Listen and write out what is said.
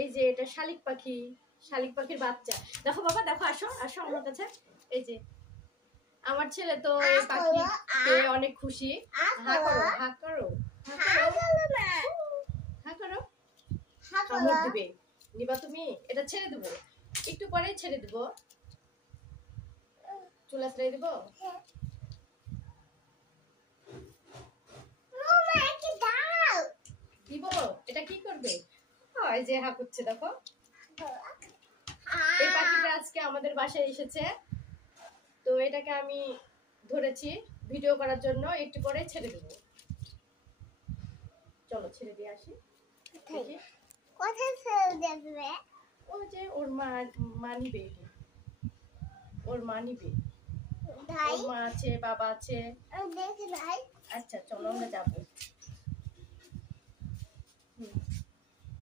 এই যে এটা শালিক পাখি, শালিক পাখির বাচ্চা। দেখো বাবা, দেখো, আসো আসো আমার কাছে। এই যে আমার ছেলে তো এই পাখি পেয়ে অনেক খুশি। হা করো, হা করো, হা করো। কামড় দিবে, নিবা তুমি? এটা ছেড়ে দেবো, একটু পরেই ছেড়ে দেবো। চুলা ছেড়ে দেবো। দিব, এটা কি করবে? এই যে হা করছে, দেখো। এই পাখিটা আজকে আমাদের বাসায় এসেছে, তো এটাকে আমি ধরেছি ভিডিও করার জন্য। একটু পরে ছেড়ে দেবো। চলো ছেড়ে দিয়ে আসি। কোথায় ছেড়ে দেবে? ওই যে ওর মা নিবে, ওর মা নিবে। ওর মা আছে, বাবা আছে। দেখি ভাই। আচ্ছা চলো আমরা যাবো।